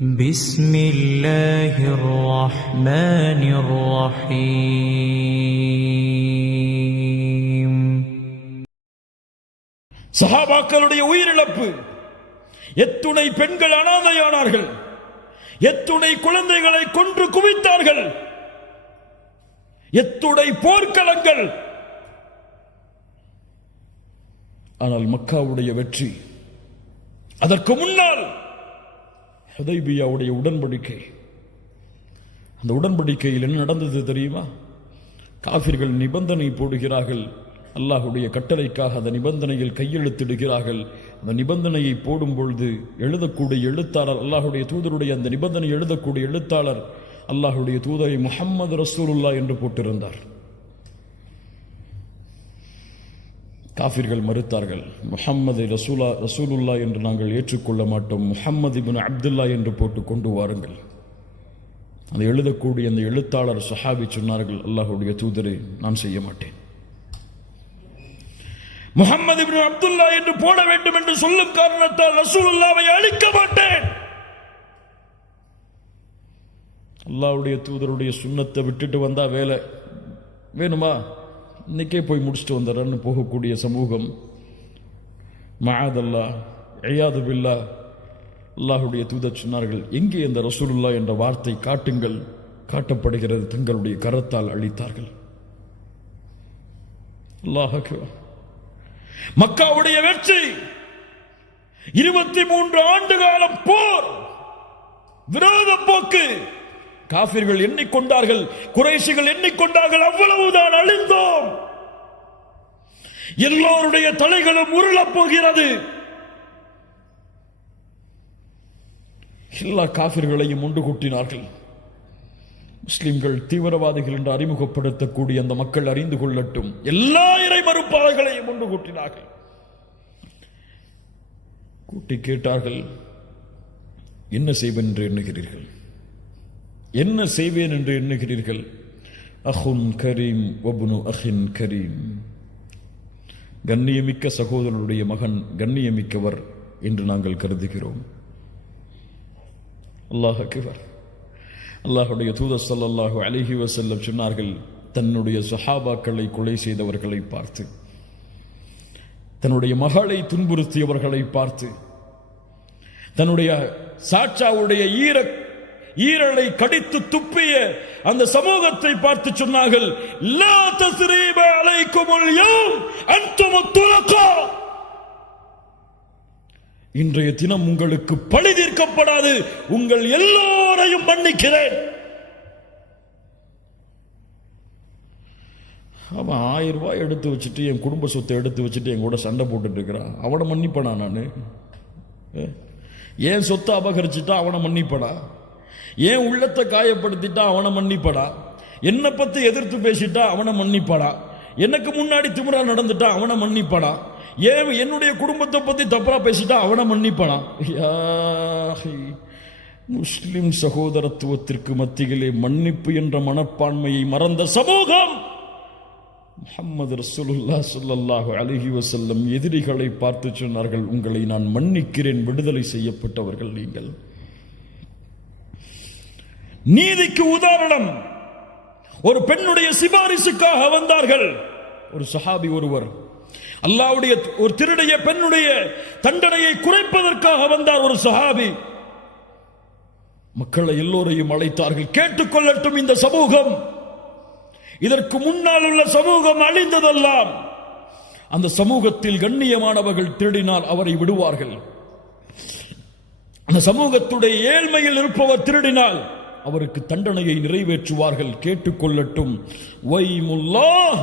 بسم الله الرحمن الرحيم. சஹாபாக்களுடைய உயிரிழப்பு. எத்துணை பெண்கள் அனாதையானார்கள், எத்துணை குழந்தைகளை கொன்று குவித்தார்கள், எத்துணை போர்க்களங்கள். ஆனால் மக்காவுடைய வெற்றி, அதற்கு முன்னால் ஹுதைபியாவுடைய உடன்படிக்கை. அந்த உடன்படிக்கையில் என்ன நடந்தது தெரியுமா? காஃபிர்கள் நிபந்தனை போடுகிறார்கள், அல்லாஹுடைய கட்டளைக்காக அந்த நிபந்தனையில் கையெழுத்திடுகிறார்கள். அந்த நிபந்தனையை போடும் பொழுது எழுதக்கூடிய எழுத்தாளர், அல்லாஹுடைய தூதருடைய அந்த நிபந்தனை எழுதக்கூடிய எழுத்தாளர் அல்லாஹுடைய தூதரை முஹம்மது ரசூலுல்லாஹ் என்று போட்டிருந்தார். காஃபிர்கள் மறுத்தார்கள். முஹம்மது ரசூலுல்லாஹ் என்று நாங்கள் ஏற்றுக்கொள்ள மாட்டோம், முஹம்மது இப்னு அப்துல்லா என்று போட்டு கொண்டு வாருங்கள். அதை எழுதக்கூடிய அந்த எழுத்தாளர் சஹாபி சொன்னார்கள், அல்லாஹுடைய தூதரை நான் செய்ய மாட்டேன், முஹம்மது இப்னு அப்துல்லா என்று போட வேண்டும் என்று சொல்லும் காரணத்தால் ரசூலுல்லாஹ்வை அழிக்க மாட்டேன். அல்லாஹ்வுடைய தூதருடைய சுன்னத்தை விட்டுட்டு வந்தா வேலை வேணுமா? இன்னைக்கே போய் முடிச்சுட்டு வந்துடுறன்னு போகக்கூடிய சமூகம். மஆதல்லா இயாது பில்லா. அல்லாஹுடைய தூதர் சொன்னார்கள், எங்கே அந்த ரசூலுல்லாஹ் என்ற வார்த்தை காட்டுங்கள். காட்டப்படுகிறது, தங்களுடைய கரத்தால் அழித்தார்கள். அல்லாஹ் அக்பர். மக்காவுடைய வெற்றி, 23 ஆண்டு காலம் போர், விரோத போக்கு. காஃபிர்கள் எண்ணிக்கொண்டார்கள், குறைஷிகள் எண்ணிக்கொண்டார்கள், அவ்வளவுதான், அழிந்தோம், எல்லோருடைய தலைகளும் உருளப் போகிறது. எல்லா காஃபிர்களையும் ஒன்று கூட்டினார்கள். முஸ்லிம்கள் தீவிரவாதிகள் என்று அறிமுகப்படுத்தக்கூடிய அந்த மக்கள் அறிந்து கொள்ளட்டும், எல்லா இறை மறுப்பாளர்களையும் ஒன்று கூட்டினார்கள். கூட்டி கேட்டார்கள், என்ன செய்வேன் என்று எண்ணுகிறீர்கள்? என்ன செய்வேன் என்று எண்ணுகிறீர்கள்? அஹுன் கரீம் வப்னு அஹின் கரீம். கண்ணியமிக்க சகோதரருடைய மகன் கண்ணியமிக்கவர் என்று நாங்கள் கருதுகிறோம். அல்லாஹ் அக்பர். அல்லாஹுடைய தூதர் ஸல்லல்லாஹு அலைஹி வஸல்லம் சொன்னார்கள், தன்னுடைய சஹாபாக்களை கொலை செய்தவர்களை பார்த்து, தன்னுடைய மகளை துன்புறுத்தியவர்களை பார்த்து, தன்னுடைய சாட்சாவுடைய ஈரலை கடித்து துப்பிய அந்த சமூகத்தை பார்த்து சொன்னார்கள், லா தஸ்ரீப அலைக்குமுல் யௌம் அன்துமுத் துலகா. இன்றைய தினம் உங்களுக்கு பழி தீர்க்கப்படாது, உங்கள் எல்லோரையும் மன்னிக்கிறேன். அவன் 1000 ரூபாய் எடுத்து வச்சுட்டு, என் குடும்ப சொத்தை எடுத்து வச்சுட்டு என் கூட சண்டை போட்டுட்டு இருக்கிறான், அவனை மன்னிப்பனா? நான் ஏன் சொத்தை அபகரிச்சுட்டா அவனை மன்னிப்படா? ஏன் உள்ளத்தை காயப்படுத்திட்டா அவனை மன்னிப்படா? என்னை பத்தி எதிர்த்து பேசிட்டா அவனை மன்னிப்படா? எனக்கு முன்னாடி திமிரா நடந்துட்டா அவனை மன்னிப்படா? ஏன் என்னுடைய குடும்பத்தை பத்தி தப்பா பேசிட்டா அவனை மன்னிப்படா? முஸ்லிம் சகோதரத்துவத்திற்கு மத்தியிலே மன்னிப்பு என்ற மனப்பான்மையை மறந்த சமூகம். முஹம்மது ரசூலுல்லாஹ் ஸல்லல்லாஹு அலைஹி வஸல்லம் எதிரிகளை பார்த்து சொன்னார்கள், உங்களை நான் மன்னிக்கிறேன், விடுதலை செய்யப்பட்டவர்கள் நீங்கள். நீதிக்கு உதாரணம், ஒரு பெண்ணுடைய சிபாரிசுக்காக வந்தார்கள். ஒரு சஹாபி ஒருவர் அல்லாஹ்வுடைய ஒரு திருடைய பெண்ணுடைய தண்டனையை குறைப்பதற்காக வந்தார். ஒரு சஹாபி மக்களை எல்லோரையும் அழைத்தார்கள், கேட்டுக்கொள்ளட்டும் இந்த சமூகம், இதற்கு முன்னால் உள்ள சமூகம் அழிந்ததெல்லாம். அந்த சமூகத்தில் கண்ணியமானவர்கள் திருடினால் அவரை விடுவார்கள். அந்த சமூகத்துடைய ஏழ்மையில் இருப்பவர் திருடினால் அவருக்கு தண்டனையை நிறைவேற்றுவார்கள். கேட்டுக்கொள்ளட்டும். வைமுல்லாஹ்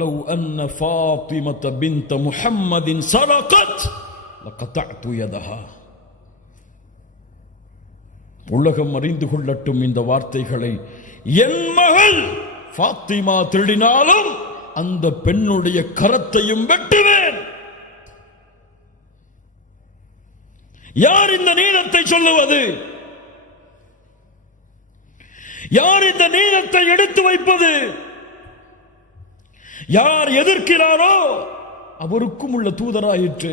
லவ் அன்ன ஃபாத்திமத பின்த முஹம்மதின் சரகத் லகதஅது யதஹா. உலகம் அறிந்து கொள்ளட்டும் இந்த வார்த்தைகளை. என் மகள் ஃபாத்திமா திருடினாலும் அந்த பெண்ணுடைய கரத்தையும் வெட்டுவேன். யார் இந்த நீளத்தை சொல்லுவது? யார் இந்த நீளத்தை எடுத்து வைப்பது? யார் எதிர்க்கிறாரோ அவருக்கும் உள்ள தூதராயிற்று,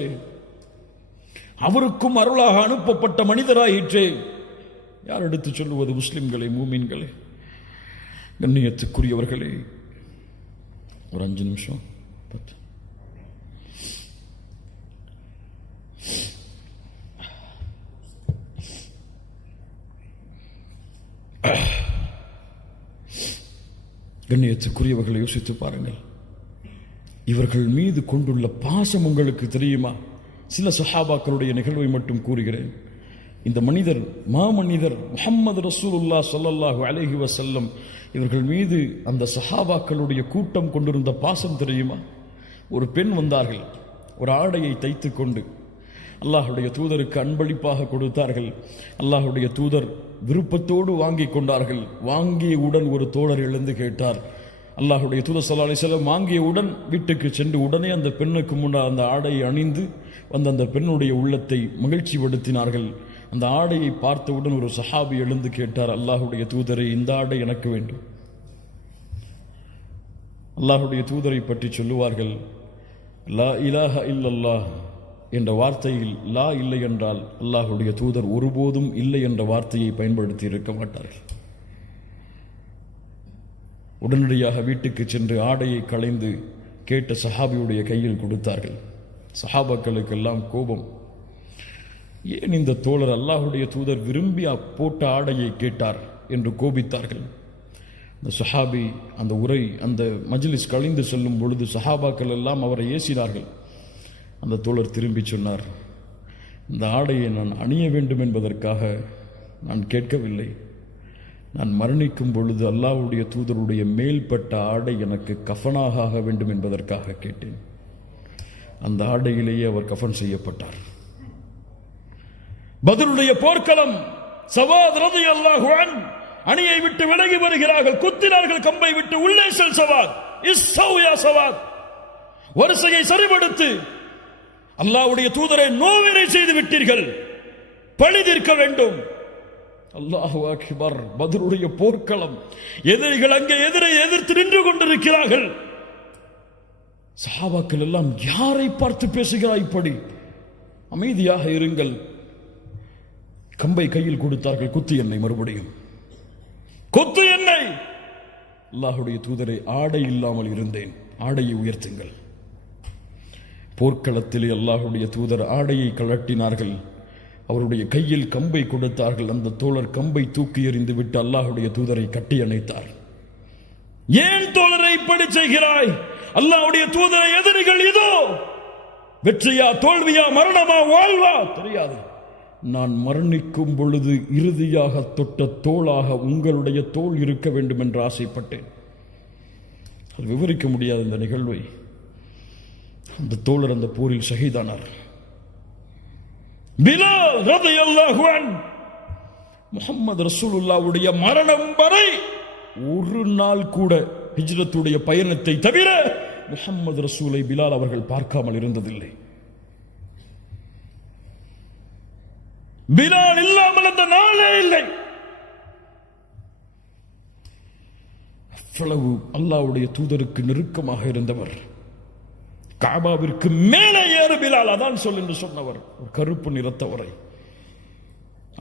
அவருக்கும் அருளாக அனுப்பப்பட்ட மனிதராயிற்று. யார் எடுத்து சொல்லுவது? முஸ்லிம்களே, மூமின்களே, கண்ணியத்துக்குரியவர்களே, ஒரு 5 நிமிஷம் 10. கண்ணியத்துக்குரியவர்களை யோசித்து பாருங்கள். இவர்கள் மீது கொண்டுள்ள பாசம் உங்களுக்கு தெரியுமா? சில சஹாபாக்களுடைய நிகழ்வை மட்டும் கூறுகிறேன். இந்த மனிதர், மாமனிதர் முஹம்மது ரசூலுல்லாஹ் ஸல்லல்லாஹு அலைஹி வஸல்லம் இவர்கள் மீது அந்த சஹாபாக்களுடைய கூட்டம் கொண்டிருந்த பாசம் தெரியுமா? ஒரு பெண் வந்தார்கள், ஒரு ஆடையை தைத்து கொண்டு அல்லாஹுடைய தூதருக்கு அன்பளிப்பாக கொடுத்தார்கள். அல்லாஹுடைய தூதர் விருப்பத்தோடு வாங்கி கொண்டார்கள். வாங்கியவுடன் ஒரு தோழர் எழுந்து கேட்டார். அல்லாஹுடைய தூதர் ஸல்லல்லாஹு அலைஹி வஸல்லம் வாங்கியவுடன் வீட்டுக்கு சென்று உடனே அந்த பெண்ணுக்கு முன்னால் அந்த ஆடையை அணிந்து வந்த அந்த பெண்ணுடைய உள்ளத்தை மகிழ்ச்சி படுத்தினார்கள். அந்த ஆடையை பார்த்தவுடன் ஒரு சஹாபி எழுந்து கேட்டார், அல்லாஹுடைய தூதரை, இந்த ஆடை எனக்கு வேண்டும். அல்லாஹுடைய தூதரை பற்றி சொல்லுவார்கள், லா இலாஹ இல்லல்லாஹ் என்ற வார்த்தையில் லா இல்லை என்றால் அல்லாஹுடைய தூதர் ஒருபோதும் இல்லை என்ற வார்த்தையை பயன்படுத்தி இருக்க மாட்டார்கள். உடனடியாக வீட்டுக்கு சென்று ஆடையை களைந்து கேட்ட சஹாபியுடைய கையில் கொடுத்தார்கள். சஹாபாக்களுக்கெல்லாம் கோபம். ஏன் இந்த தோழர் அல்லாஹுடைய தூதர் விரும்பி போட்ட ஆடையை கேட்டார் என்று கோபித்தார்கள். அந்த சஹாபி அந்த உரை, அந்த மஜ்லிஸ் கழிந்து செல்லும் பொழுது சஹாபாக்கள் எல்லாம் அவரை ஏசினார்கள். அந்த தோழர் திரும்பி சொன்னார், இந்த ஆடையை நான் அணிய வேண்டும் என்பதற்காக நான் கேட்கவில்லை. நான் மரணிக்கும் பொழுது அல்லாஹ்வுடைய தூதருடைய மேல்பட்ட ஆடை எனக்கு கஃபனாக ஆக வேண்டும் என்பதற்காக கேட்டேன். அந்த ஆடையிலேயே அவர் கஃபன் செய்யப்பட்டார். பத்ருடைய போர்க்களம், சவாத் ரலியல்லாஹு அன்ஹு அணியை விட்டு விலகி வருகிறார்கள். குத்தினார்கள் கம்பை விட்டு, உள்ளே செல் சவாத், இஸ்ஸவ் யா சவாத், வரிசையை சரிபடுத்து, அல்லாஹ்வுடைய தூதரை நோவினை செய்து விட்டீர்கள், பழி தீர்க்க வேண்டும். அல்லாஹு அக்பர். பத்ருடைய போர்க்களம், எதிரிகள் அங்கே எதிர்த்து நின்று கொண்டிருக்கிறார்கள். சஹாபாக்கள் எல்லாம், யாரை பார்த்து பேசுகிறாய் இப்படி? அமைதியாக இருங்கள். கம்பை கையில் கொடுத்தார்கள். குத்து என்னை, மறுபடியும் குத்து என்னை. அல்லாஹுடைய தூதரை, ஆடை இல்லாமல் இருந்தேன், ஆடையை உயர்த்துங்கள். போர்க்களத்திலே அல்லாஹுடைய தூதர் ஆடையை கழட்டினார்கள். அவருடைய கையில் கம்பை கொடுத்தார்கள். அந்த தோழர் கம்பை தூக்கி எறிந்து விட்டு அல்லாஹுடைய தூதரை கட்டி அணைத்தார். ஏன் தோழரை இப்படி செய்கிறாய்? அல்லாஹ்வுடைய தூதரை எதிரிகள் இதோ, வெற்றியா தோல்வியா, மரணமா வாழ்வா தெரியாது. நான் மரணிக்கும் பொழுது இறுதியாக தொட்ட தோளாக உங்களுடைய தோள் இருக்க வேண்டும் என்று ஆசைப்பட்டேன். அது விவரிக்க முடியாத இந்த நிகழ்வை. அந்த தோழர் அந்த போரில் ஷஹீதானார். பிலால் ரலியல்லாஹு அன்ஹு முஹம்மது ரசூலுல்லாஹ்வுடைய மரணம் வரை ஒரு நாள் கூட ஹிஜ்ரத்துடைய பயணத்தை தவிர முஹம்மது ரசூலை பிலால் அவர்கள் பார்க்காமல் இருந்ததில்லை. பிலால் இல்லாமல் அந்த நாளே இல்லை. அவ்வளவு அல்லாஹ்வுடைய தூதருக்கு நெருக்கமாக இருந்தவர். காபாவிற்கு மேலே ஏறு பிலால், அதான் சொல் என்று சொன்னவர், ஒரு கருப்பு நிறத்தவரை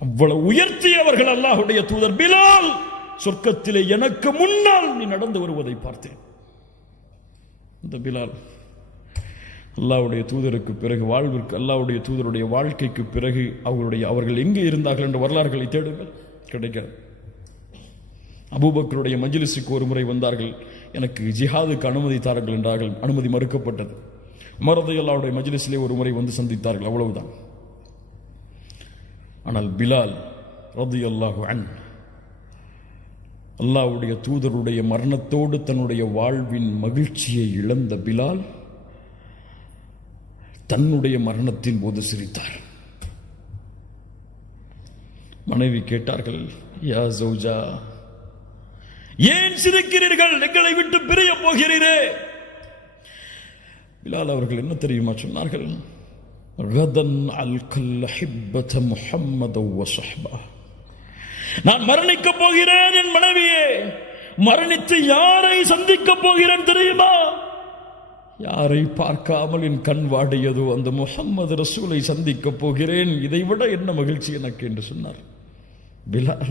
அவ்வளவு உயர்த்தியவர்கள் அல்லாஹ்வுடைய தூதர். பிலால், சொர்க்கத்திலே எனக்கு முன்னால் நீ நடந்து வருவதை பார்த்தேன். இந்த பிலால் அல்லாஹ்வுடைய தூதருக்கு பிறகு வாழ்விற்கு, அல்லாஹ்வுடைய தூதருடைய வாழ்க்கைக்கு பிறகு அவர்கள் எங்கே இருந்தார்கள் என்ற வரலாறுகளை தேடுங்கள், கிடைக்காது. அபூபக்கருடைய மஜ்லிஸுக்கு ஒரு முறை வந்தார்கள். எனக்கு ஜிஹாதுக்கு அனுமதி தாருங்கள் என்றார்கள். அனுமதி மறுக்கப்பட்டது. உமர் ரலியல்லாஹுடைய மஜ்லிஸிலே ஒரு முறை வந்து சந்தித்தார்கள், அவ்வளவுதான். ஆனால் பிலால் ரலியல்லாஹு அன்ஹு அல்லாஹ்வுடைய தூதருடைய மரணத்தோடு தன்னுடைய வாழ்வின் மகிழ்ச்சியை இழந்த பிலால் தன்னுடைய மரணத்தின் போது சிரித்தார். மனைவி கேட்டார்கள், யா ஜௌஜா, ஏன் சிரிக்கிறீர்கள்? எங்களை விட்டு பிரிய போகிறீரே. பிலால் அவர்கள் என்ன தெரியுமா சொன்னார்கள்? கதன் அல்கல் ஹிப்பத முஹம்மத வ ஸஹ்பா. நான் மரணிக்க போகிறேன் என் மனைவியே. மரணித்து யாரை சந்திக்க போகிறேன் தெரியுமா? யாரை பார்க்காமல் என் கண் வாடியதோ அந்த முஹம்மது ரசூலை சந்திக்க போகிறேன். இதைவிட என்ன மகிழ்ச்சி எனக்கு என்று சொன்னார். பிலால்